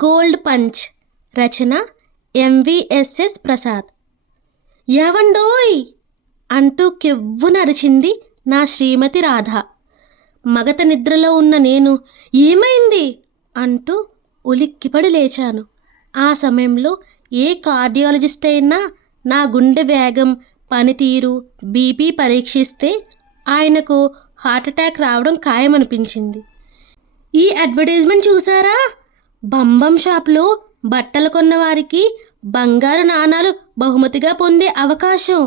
Gold punch. రచన MVSS Prasad. ఏవండోయ్ అంటూ కెవ్వునరిచింది నా శ్రీమతి రాధ. మగత నిద్రలో ఉన్న నేను ఏమైంది అంటూ ఉలిక్కిపడి లేచాను. ఆ సమయంలో ఏ కార్డియాలజిస్ట్ అయినా నా గుండె వేగం, పనితీరు, బీపీ పరీక్షిస్తే ఆయనకు హార్ట్అటాక్ రావడం ఖాయమనిపించింది. ఈ అడ్వర్టైజ్మెంట్ చూసారా? బంబం షాప్లో బట్టలు కొన్న వారికి బంగారు నాణాలు బహుమతిగా పొందే అవకాశం.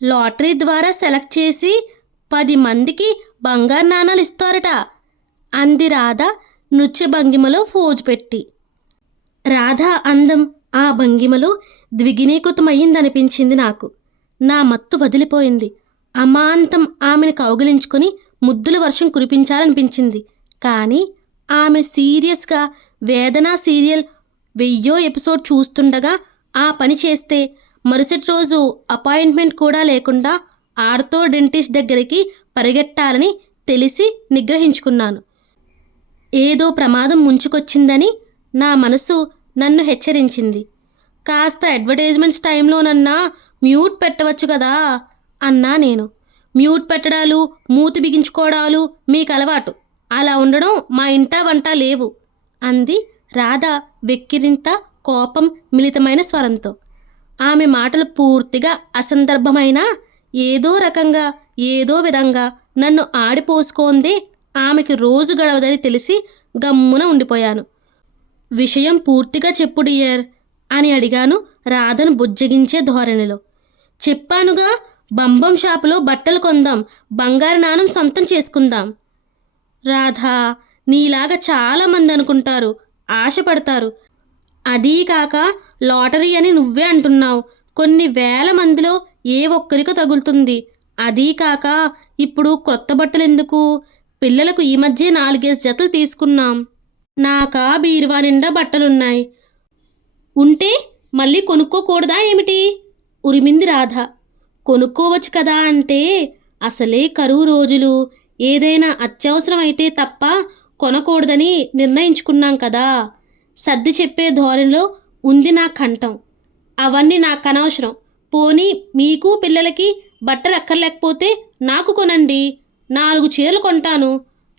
లాటరీ ద్వారా సెలెక్ట్ చేసి 10 మందికి బంగారు నాణాలు ఇస్తారట అంది రాధ నృత్య భంగిమలో ఫోజు పెట్టి. రాధ అందం ఆ భంగిమలో ద్విగుణీకృతమయ్యిందనిపించింది నాకు. నా మత్తు వదిలిపోయింది. అమాంతం ఆమెను కౌగిలించుకొని ముద్దుల వర్షం కురిపించాలనిపించింది. కానీ ఆమె సీరియస్గా వేదన సీరియల్ 1000వ ఎపిసోడ్ చూస్తుండగా ఆ పని చేస్తే మరుసటి రోజు అపాయింట్మెంట్ కూడా లేకుండా ఆర్థో డెంటిస్ట్ దగ్గరికి పరిగెట్టాలని తెలిసి నిగ్రహించుకున్నాను. ఏదో ప్రమాదం ముంచుకొచ్చిందని నా మనసు నన్ను హెచ్చరించింది. కాస్త అడ్వర్టైజ్మెంట్స్ టైంలోనన్నా మ్యూట్ పెట్టవచ్చు కదా అన్నా నేను. మ్యూట్ పెట్టడాలు, మూతి బిగించుకోవడాలు మీకు అలవాటు. అలా ఉండడం మా ఇంటా వంట లేవు అంది రాధ వెక్కిరింత, కోపం మిళితమైన స్వరంతో. ఆమె మాటలు పూర్తిగా అసందర్భమైన, ఏదో రకంగా ఏదో విధంగా నన్ను ఆడిపోసుకోందే ఆమెకి రోజు గడవదని తెలిసి గమ్మున ఉండిపోయాను. విషయం పూర్తిగా చెప్పు డియర్ అని అడిగాను రాధను బుజ్జగించే ధోరణిలో. చెప్పానుగా, బంబం షాపులో బట్టలు కొందాం, బంగారు నాణం సొంతం చేసుకుందాం. రాధా, నీలాగా చాలామంది అనుకుంటారు, ఆశపడతారు. అదీ కాక లాటరీ అని నువ్వే అంటున్నావు. కొన్ని వేల మందిలో ఏ ఒక్కరికో తగులుతుంది. అదీ కాక ఇప్పుడు కొత్త బట్టలు ఎందుకు? పిల్లలకు ఈ మధ్య 4 జతలు తీసుకున్నాం. నాకా బీరువా నిండా బట్టలున్నాయి. ఉంటే మళ్ళీ కొనుక్కోకూడదా ఏమిటి? ఉరిమింది రాధ. కొనుక్కోవచ్చు కదా అంటే అసలే కరువు రోజులు, ఏదైనా అత్యవసరం అయితే తప్ప కొనకూడదని నిర్ణయించుకున్నాం కదా. సర్ది చెప్పే ధోరణిలో ఉంది నా కంఠం. అవన్నీ నాకు అనవసరం. పోనీ మీకు పిల్లలకి బట్టలు అక్కర్లేకపోతే నాకు కొనండి. 4 చీరలు కొంటాను,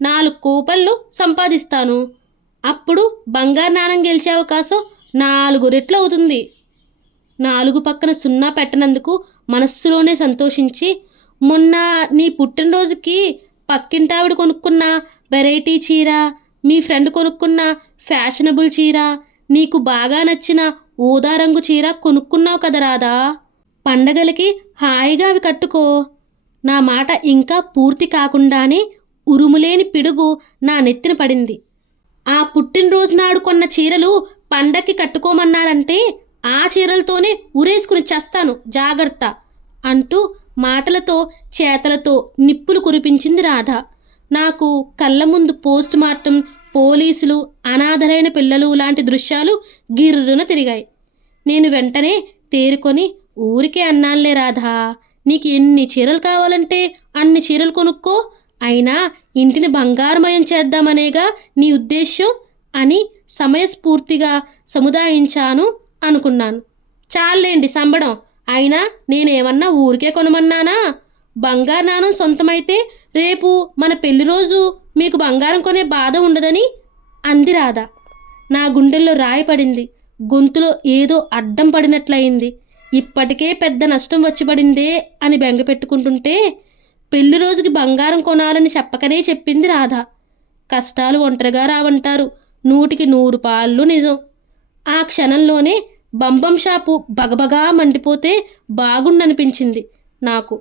4 కూపన్లు సంపాదిస్తాను. అప్పుడు బంగారు నాణం గెలిచే అవకాశం 4 రెట్లు అవుతుంది. 4 పక్కన 0 పెట్టనందుకు మనస్సులోనే సంతోషించి, మొన్న నీ పుట్టినరోజుకి పక్కింటావిడ కొనుక్కున్న వెరైటీ చీర, మీ ఫ్రెండ్ కొనుక్కున్న ఫ్యాషనబుల్ చీర, నీకు బాగా నచ్చిన ఊదా రంగు చీర కొనుక్కున్నావు కదా రాదా. పండగలకి హాయిగా అవి కట్టుకో. నా మాట ఇంకా పూర్తి కాకుండానే ఉరుములేని పిడుగు నా నెత్తిన పడింది. ఆ పుట్టినరోజు నాడు కొన్న చీరలు పండక్కి కట్టుకోమన్నారంటే ఆ చీరలతోనే ఉరేసుకుని చేస్తాను, జాగ్రత్త అంటూ మాటలతో చేతలతో నిప్పులు కురిపించింది రాధ. నాకు కళ్ళ ముందు పోస్ట్ మార్టం, పోలీసులు, అనాథలైన పిల్లలు లాంటి దృశ్యాలు గిర్రున తిరిగాయి. నేను వెంటనే తేరుకొని, ఊరికే అన్నానులే రాధా, నీకు ఎన్ని చీరలు కావాలంటే అన్ని చీరలు కొనుక్కో, అయినా ఇంటిని బంగారుమయం చేద్దామనేగా నీ ఉద్దేశ్యం అని సమయస్ఫూర్తిగా సముదాయించాను అనుకున్నాను. చాలేండి సంబడం. అయినా నేనేమన్నా ఊరికే కొనమన్నానా? బంగారు నాణం సొంతమైతే రేపు మన పెళ్లి రోజు మీకు బంగారం కొనే బాధ ఉండదని అంది రాధ. నా గుండెల్లో రాయి పడింది. గొంతులో ఏదో అడ్డం పడినట్లయింది. ఇప్పటికే పెద్ద నష్టం వచ్చి పడిందే అని బెంగ పెట్టుకుంటుంటే పెళ్లి రోజుకి బంగారం కొనాలని చెప్పకనే చెప్పింది రాధ. కష్టాలు ఒంటరిగా రావంటారు. 100కి 100 పాళ్ళు నిజం. ఆ క్షణంలోనే బంబం షాపు బగబగా మండిపోతే బాగుండనిపించింది నాకు.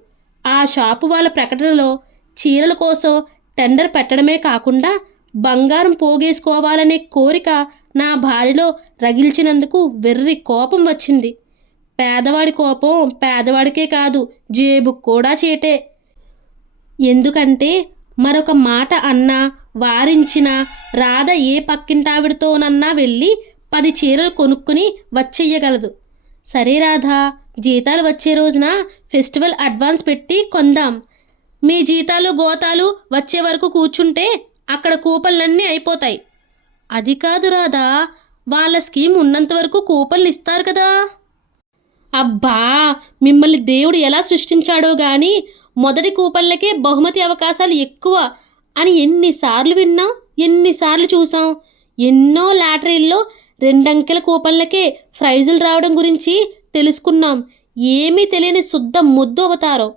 ఆ షాపు వాళ్ళ ప్రకటనలో చీరల కోసం టెండర్ పెట్టడమే కాకుండా బంగారం పోగేసుకోవాలనే కోరిక నా భార్యలో రగిల్చినందుకు వెర్రి కోపం వచ్చింది. పేదవాడి కోపం పేదవాడికే కాదు, జేబుకు కూడా చేటే. ఎందుకంటే మరొక మాట అన్నా, వారించినా రాధ ఏ పక్కింటావిడితోనన్నా వెళ్ళి 10 చీరలు కొనుక్కుని వచ్చేయగలదు. సరే రాధా, జీతాలు వచ్చే రోజున ఫెస్టివల్ అడ్వాన్స్ పెట్టి కొందాం. మీ జీతాలు గోతాలు వచ్చే వరకు కూర్చుంటే అక్కడ కూపన్లన్నీ అయిపోతాయి. అది కాదు రాధా, వాళ్ళ స్కీమ్ ఉన్నంత వరకు కూపన్లు ఇస్తారు కదా. అబ్బా, మిమ్మల్ని దేవుడు ఎలా సృష్టించాడో గాని మొదటి కూపన్లకే బహుమతి అవకాశాలు ఎక్కువ అని ఎన్నిసార్లు విన్నాం, ఎన్నిసార్లు చూసాం. ఎన్నో లాటరీల్లో రెండంకెల కూపన్లకే ప్రైజులు రావడం గురించి తెలుసుకున్నాం. ఏమీ తెలియని శుద్ధ ముద్దు అవతారం.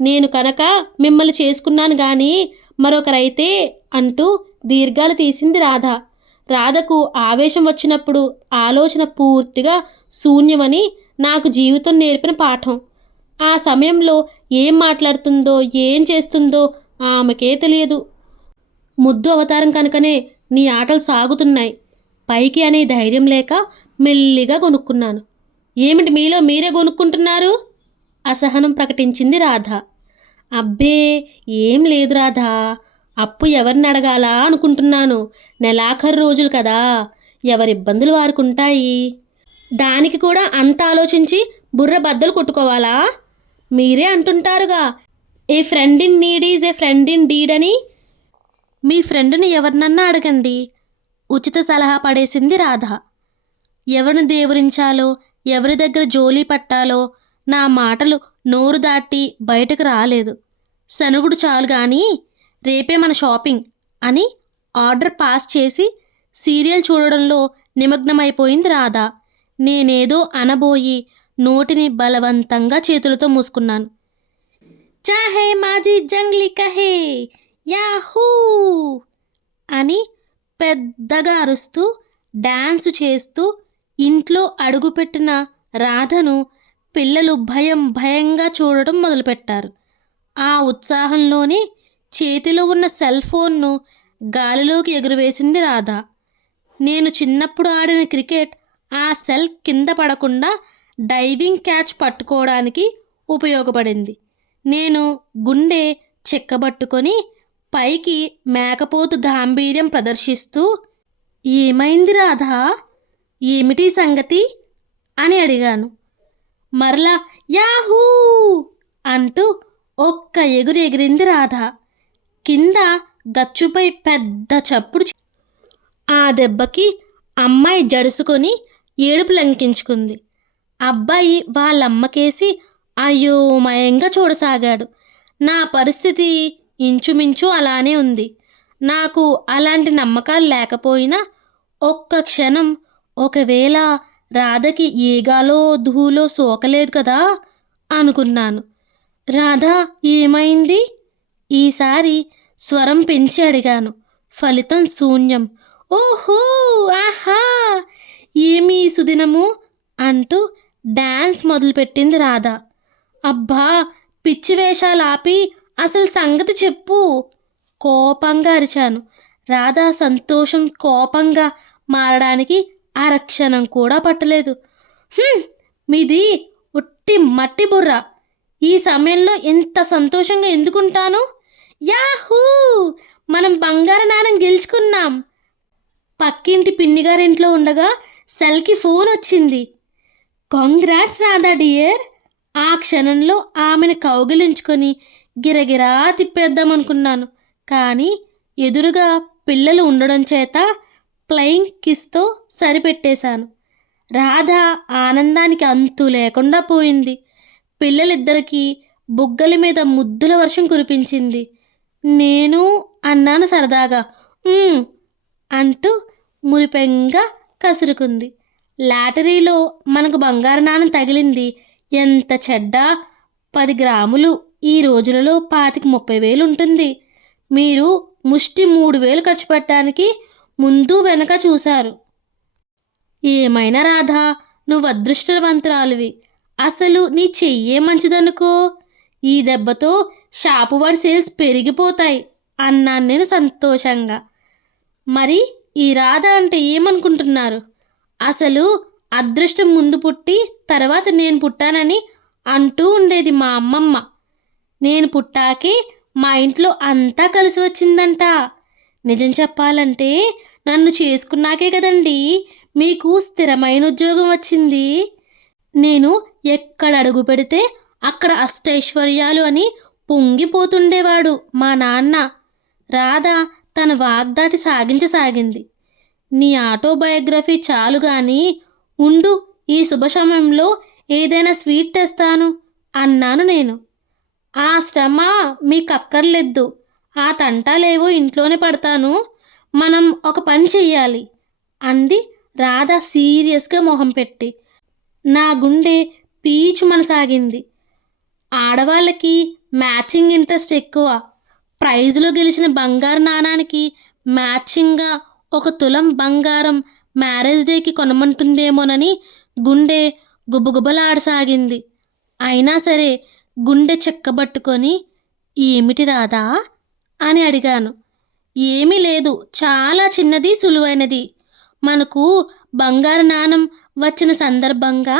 నేను కనుక మిమ్మల్ని చేసుకున్నాను కానీ మరొకరైతే అంటూ దీర్ఘాలు తీసింది రాధ. రాధకు ఆవేశం వచ్చినప్పుడు ఆలోచన పూర్తిగా శూన్యమని నాకు జీవితం నేర్పిన పాఠం. ఆ సమయంలో ఏం మాట్లాడుతుందో ఏం చేస్తుందో ఆమెకే తెలియదు. ముద్దు అవతారం కనుకనే నీ ఆటలు సాగుతున్నాయి పైకి అనే ధైర్యం లేక మెల్లిగా కొనుక్కున్నాను. ఏమిటి మీలో మీరే కొనుక్కుంటున్నారు? అసహనం ప్రకటించింది రాధ. అబ్బే, ఏం లేదు రాధా, అప్పు ఎవరిని అడగాలా అనుకుంటున్నాను. నెలాఖరు రోజులు కదా, ఎవరి ఇబ్బందులు వారుకుంటాయి. దానికి కూడా అంత ఆలోచించి బుర్ర బద్దలు కొట్టుకోవాలా? మీరే అంటుంటారుగా, a friend in need is a friend indeed అని. మీ ఫ్రెండ్ని ఎవరినన్నా అడగండి, ఉచిత సలహా పడేసింది రాధ. ఎవరిని దేవురించాలో, ఎవరి దగ్గర జోలీ పట్టాలో నా మాటలు నోరు దాటి బయటకు రాలేదు. సనుగుడు చాలు కానీ రేపే మన షాపింగ్ అని ఆర్డర్ పాస్ చేసి సీరియల్ చూడడంలో నిమగ్నమైపోయింది రాధ. నేనేదో అనబోయి నోటిని బలవంతంగా చేతులతో మూసుకున్నాను. చాహే మాజీ జంగ్లీ కహే యాహూ అని పెద్దగా అరుస్తూ డాన్సు చేస్తూ ఇంట్లో అడుగుపెట్టిన రాధను పిల్లలు భయం భయంగా చూడడం మొదలుపెట్టారు. ఆ ఉత్సాహంలోనే చేతిలో ఉన్న సెల్ ఫోన్ను గాలిలోకి ఎగురవేసింది రాధ. నేను చిన్నప్పుడు ఆడిన క్రికెట్ ఆ సెల్ కింద పడకుండా డైవింగ్ క్యాచ్ పట్టుకోవడానికి ఉపయోగపడింది. నేను గుండె చెక్కబట్టుకొని పైకి మేకపోతు గాంభీర్యం ప్రదర్శిస్తూ, ఏమైంది రాధా, ఏమిటి సంగతి అని అడిగాను. మరలా యాహూ అంటూ ఒక్క ఎగురు ఎగిరింది రాధ. కింద గచ్చుపై పెద్ద చప్పుడు. ఆ దెబ్బకి అమ్మాయి జడుసుకొని ఏడుపు లంకించుకుంది. అబ్బాయి వాళ్ళమ్మకేసి అయోమయంగా చూడసాగాడు. నా పరిస్థితి ఇంచుమించు అలానే ఉంది. నాకు అలాంటి నమ్మకాలు లేకపోయినా ఒక్క క్షణం ఒకవేళ రాధకి ఏగాలో ధూలో సోకలేదు కదా అనుకున్నాను. రాధ ఏమైంది? ఈసారి స్వరం పెంచి అడిగాను. ఫలితం శూన్యం. ఓహో, ఆహా, ఏమీ సుదినము అంటూ డాన్స్ మొదలుపెట్టింది రాధ. అబ్బా, పిచ్చి వేషాలు ఆపి అసలు సంగతి చెప్పు కోపంగా అరిచాను. రాధ సంతోషం కోపంగా మారడానికి అరక్షణం కూడా పట్టలేదు. మీది ఉట్టి మట్టి బుర్ర. ఈ సమయంలో ఎంత సంతోషంగా ఎందుకుంటాను? యాహూ, మనం బంగారు నాణెం గెలుచుకున్నాం. పక్కింటి పిన్నిగారింట్లో ఉండగా సెల్కి ఫోన్ వచ్చింది. Congrats Radha dear. ఆ క్షణంలో ఆమెను కౌగిలించుకొని గిరగిరా తిప్పేద్దామనుకున్నాను. కానీ ఎదురుగా పిల్లలు ఉండడం చేత ఫ్లయింగ్ కిస్తో సరిపెట్టేశాను. రాధ ఆనందానికి అంతు లేకుండా పోయింది. పిల్లలిద్దరికీ బుగ్గల మీద ముద్దుల వర్షం కురిపించింది. నేను అన్నాను సరదాగా, అంటూ మురిపెంగా కసురుకుంది. లాటరీలో మనకు బంగారు నాణెం తగిలింది. ఎంత చెడ్డ! 10 గ్రాములు ఈ రోజులలో 25,000-30,000 ఉంటుంది. మీరు ముష్టి 3,000 ఖర్చు పెట్టడానికి ముందు వెనక చూశారు. ఏమైనా రాధా, నువ్వు అదృష్టవంతురాలివి. అసలు నీ చెయ్యే మంచిదనుకో. ఈ దెబ్బతో షాపువాడి సేల్స్ పెరిగిపోతాయి అన్నాను నేను సంతోషంగా. మరి ఈ రాధ అంటే ఏమనుకుంటున్నారు? అసలు అదృష్టం ముందు పుట్టి తర్వాత నేను పుట్టానని అంటూ ఉండేది మా అమ్మమ్మ. నేను పుట్టాకే మా ఇంట్లో అంతా కలిసి వచ్చిందంట. నిజం చెప్పాలంటే నన్ను చేసుకున్నాకే కదండి మీకు స్థిరమైన ఉద్యోగం వచ్చింది. నేను ఎక్కడ అడుగు పెడితే అక్కడ అష్టైశ్వర్యాలు అని పొంగిపోతుండేవాడు మా నాన్న. రాధ తన వాగ్దాటి సాగించసాగింది. నీ ఆటోబయోగ్రఫీ చాలు గాని ఉండు, ఈ శుభ సమయంలో ఏదైనా స్వీట్ తెస్తాను అన్నాను నేను. ఆ శ్రమ మీకక్కర్లేదు, ఆ తంటాలేవో ఇంట్లోనే పడతాను, మనం ఒక పని చెయ్యాలి అంది రాధ సీరియస్గా మొహం పెట్టి. నా గుండె పీచుమనసాగింది. ఆడవాళ్ళకి మ్యాచింగ్ ఇంట్రెస్ట్ ఎక్కువ. ప్రైజ్లో గెలిచిన బంగారు నాణానికి మ్యాచింగ్గా 1 తులం బంగారం మ్యారేజ్ డేకి కొనమంటుందేమోనని గుండె గుబగుబలాడసాగింది. అయినా సరే గుండె చెక్కబట్టుకొని, ఏమిటి రాదా అని అడిగాను. ఏమీ లేదు, చాలా చిన్నది, సులువైనది. మనకు బంగారు నాణం వచ్చిన సందర్భంగా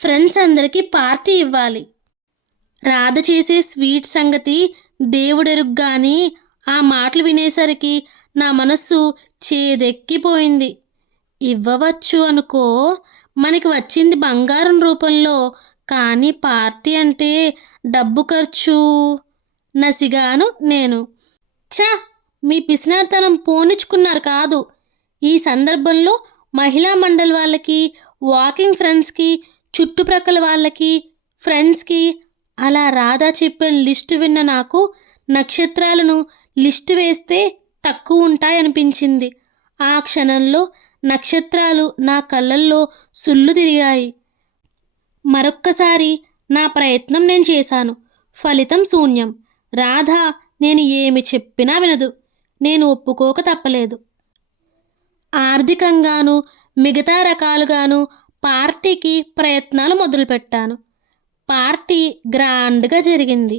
ఫ్రెండ్స్ అందరికీ పార్టీ ఇవ్వాలి. రాధ చేసే స్వీట్ సంగతి దేవుడెరుగ్గాని ఆ మాటలు వినేసరికి నా మనస్సు చేదెక్కిపోయింది. ఇవ్వవచ్చు అనుకో, మనకి వచ్చింది బంగారం రూపంలో, కానీ పార్టీ అంటే డబ్బు ఖర్చు నసిగాను నేను. ఛ, మీ పిసినార్తనం పోనిచ్చుకున్నారు కాదు. ఈ సందర్భంలో మహిళా మండలి వాళ్ళకి, వాకింగ్ ఫ్రెండ్స్కి, చుట్టుప్రక్కల వాళ్ళకి, ఫ్రెండ్స్కి అలా రాధా చెప్పిన లిస్టు విన్న నాకు నక్షత్రాలను లిస్టు వేస్తే తక్కువ ఉంటాయనిపించింది. ఆ క్షణంలో నక్షత్రాలు నా కళ్ళల్లో సుళ్ళు తిరిగాయి. మరొక్కసారి నా ప్రయత్నం నేను చేశాను. ఫలితం శూన్యం. రాధ నేను ఏమి చెప్పినా వినదు. నేను ఒప్పుకోక తప్పలేదు. ఆర్థికంగాను మిగతా రకాలుగాను పార్టీకి ప్రయత్నాలు మొదలుపెట్టాను. పార్టీ గ్రాండ్గా జరిగింది.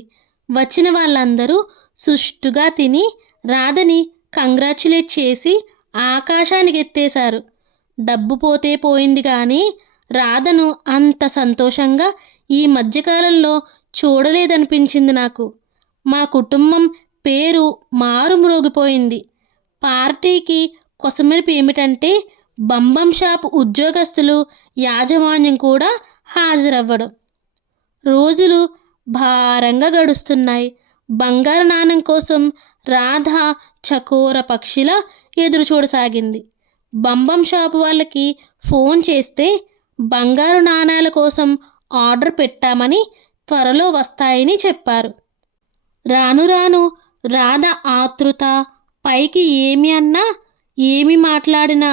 వచ్చిన వాళ్ళందరూ సుష్టుగా తిని రాధని కంగ్రాచ్యులేట్ చేసి ఆకాశానికి ఎత్తేశారు. డబ్బు పోతే పోయింది కానీ రాధను అంత సంతోషంగా ఈ మధ్యకాలంలో చూడలేదనిపించింది నాకు. మా కుటుంబం పేరు మారుమ్రోగిపోయింది. పార్టీకి కొసమెరుపు ఏమిటంటే బంబం షాపు ఉద్యోగస్తులు, యాజమాన్యం కూడా హాజరవ్వడం. రోజులు భారంగా గడుస్తున్నాయి. బంగారు నాణం కోసం రాధ చకోర పక్షిలా ఎదురు చూడసాగింది. బంబం షాపు వాళ్ళకి ఫోన్ చేస్తే బంగారు నాణాల కోసం ఆర్డర్ పెట్టామని, త్వరలో వస్తాయని చెప్పారు. రాను రాను రాధ ఆతృత, పైకి ఏమి అన్నా ఏమి మాట్లాడినా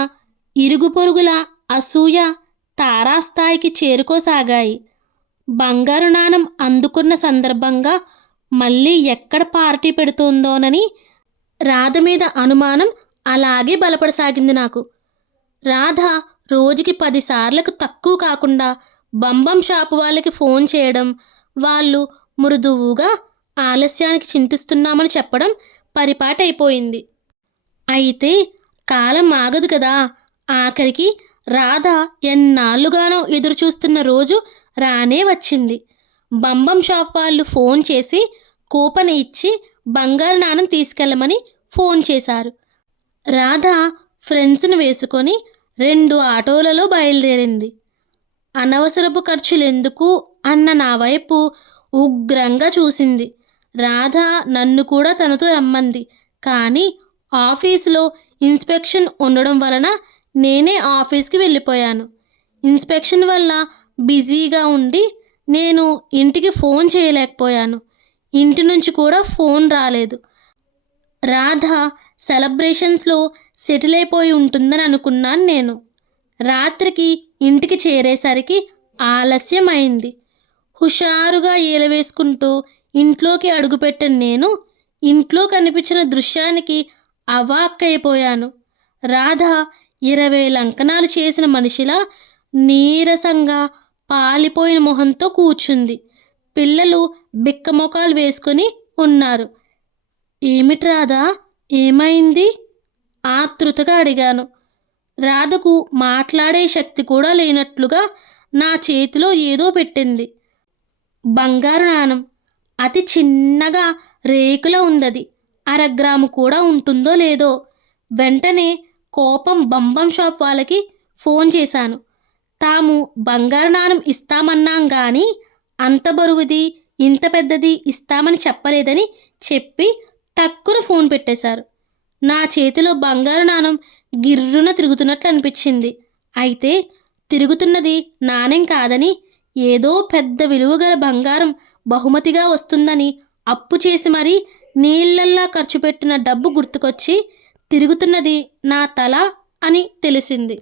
ఇరుగు పొరుగుల అసూయ తారాస్థాయికి చేరుకోసాగాయి. బంగారు నాణం అందుకున్న సందర్భంగా మళ్ళీ ఎక్కడ పార్టీ పెడుతోందోనని రాధ మీద అనుమానం అలాగే బలపడసాగింది నాకు. రాధ రోజుకి 10 సార్లకు తక్కువ కాకుండా బంబం షాపు వాళ్ళకి ఫోన్ చేయడం, వాళ్ళు మృదువుగా ఆలస్యానికి చింతిస్తున్నామని చెప్పడం పరిపాటైపోయింది. అయితే కాలం ఆగదు కదా. ఆఖరికి రాధ ఎన్నాళ్ళుగానో ఎదురు చూస్తున్న రోజు రానే వచ్చింది. బంబం షాప్ వాళ్ళు ఫోన్ చేసి కూపన్ ఇచ్చి బంగారు నాణం తీసుకెళ్ళమని ఫోన్ చేశారు. రాధ ఫ్రెండ్స్ను వేసుకొని 2 ఆటోలలో బయలుదేరింది. అనవసరపు ఖర్చులెందుకు అన్న నా వైపు ఉగ్రంగా చూసింది. రాధ నన్ను కూడా తనతో రమ్మంది. కానీ ఆఫీసులో ఇన్స్పెక్షన్ ఉండడం వలన నేనే ఆఫీస్కి వెళ్ళిపోయాను. ఇన్స్పెక్షన్ వల్ల బిజీగా ఉండి నేను ఇంటికి ఫోన్ చేయలేకపోయాను. ఇంటి నుంచి కూడా ఫోన్ రాలేదు. రాధ సెలబ్రేషన్స్లో సెటిల్ అయిపోయి ఉంటుందని అనుకున్నాను నేను. రాత్రికి ఇంటికి చేరేసరికి ఆలస్యం అయింది. హుషారుగా ఏలవేసుకుంటూ ఇంట్లోకి అడుగుపెట్టిన నేను ఇంట్లో కనిపించిన దృశ్యానికి అవాక్కైపోయాను. రాధ 20 లంకనాలు చేసిన మనిషిలా నీరసంగా పాలిపోయిన మొహంతో కూర్చుంది. పిల్లలు బిక్కమొకాలు వేసుకొని ఉన్నారు. ఏమిటి రాధా, ఏమైంది? ఆతృతగా అడిగాను. రాధకు మాట్లాడే శక్తి కూడా లేనట్లుగా నా చేతిలో ఏదో పెట్టింది. బంగారు నాణం. అతి చిన్నగా రేకులా ఉందది. 1/2 గ్రాము కూడా ఉంటుందో లేదో. వెంటనే కోపం బంబం షాప్ వాళ్ళకి ఫోన్ చేశాను. తాము బంగారు నాణం ఇస్తామన్నాం కానీ అంత బరువుది, ఇంత పెద్దది ఇస్తామని చెప్పలేదని చెప్పి టక్కున ఫోన్ పెట్టేశారు. నా చేతిలో బంగారు నాణం గిర్రున తిరుగుతున్నట్లు అనిపించింది. అయితే తిరుగుతున్నది నాణెం కాదని, ఏదో పెద్ద విలువగల బంగారం బహుమతిగా వస్తుందని అప్పు చేసి మరీ నీళ్ళల్లా ఖర్చు పెట్టిన డబ్బు గుర్తుకొచ్చి తిరుగుతున్నది నా తల అని తెలిసింది.